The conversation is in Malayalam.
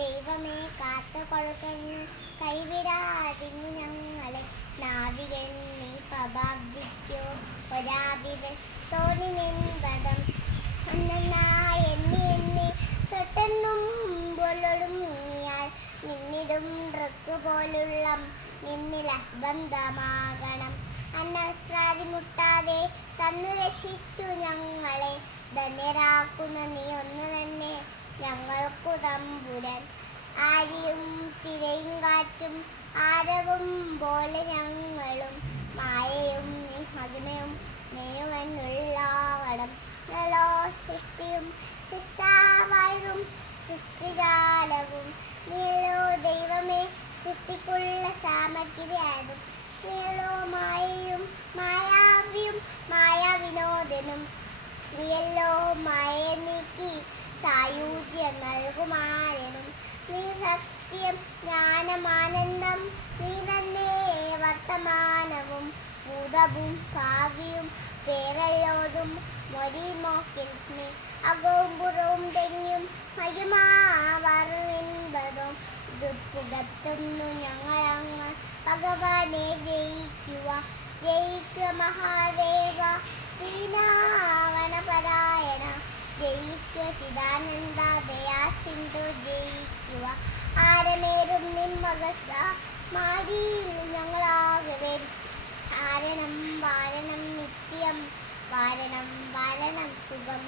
ദൈവമേ കാത്തുകൊള്ളു കൈവിടാതിന്നു ഞങ്ങളെ. നാവികൻ നീ പബാബ്ദിക്കോ ഒരാവിവൻ തോന്നി നിൻപദം ഒന്നായി എണ്ണി എണ്ണി തൊട്ടെണ്ണും പോലൊടുങ്ങിയാൽ നിന്നിടും ഡ്രക്ക് പോലുള്ള നിന്നിൽ അസ്ബന്ധമാകണം. അന്നവസ്ത്രാദി മുട്ടാതെ തന്നു രക്ഷിച്ചു ഞങ്ങളെ. ധന്യരാക്കുന്ന നീ ഒന്നു തന്നെ ഞങ്ങൾക്കു തമ്പുരാൻ. ആരിയും തിരയും കാറ്റും ആരവും പോലെ ഞങ്ങളും മായയും നീ മഹിമയും നെയ്യുമെന്നുള്ളവണം. നല്ലോ സൃഷ്ടിയും സൃഷ്ടാവായതും സൃഷ്ടിജാലവും നീളോ ദൈവമേ സൃഷ്ടിക്കുള്ള സാമഗ്രിയായതും നീളോ മായയും മായാവിയും മായാവിനോദനും നീയല്ലോ മായ നീക്കി സായുജ്യം നൽകുമാരനും. നീ സത്യം ജ്ഞാനമാനന്ദം നീ തന്നെ വർത്തമാനവും ഭൂതവും ഭാവിയും പേരല്ലോതും മൊഴിമോക്കിൽ നീ അകവും പുറവും തെങ്ങും മഹിമാവറിൻപതും പുകത്തുന്നു ഞങ്ങളങ്ങ് ഭഗവാനെ ജയിക്കുക ജയിക്കുക മഹാദേവ ദീനാവനപരായണ ജയിക്കുക ചിദാനന്ദ ദയാസിന്ധു ജയിക്കുക ആരമേറും നിൻമകസ മാരിയിൽ ഞങ്ങളാകവേ ആരണം വാരണം നിത്യം വാരണം വാരണം സുഖം.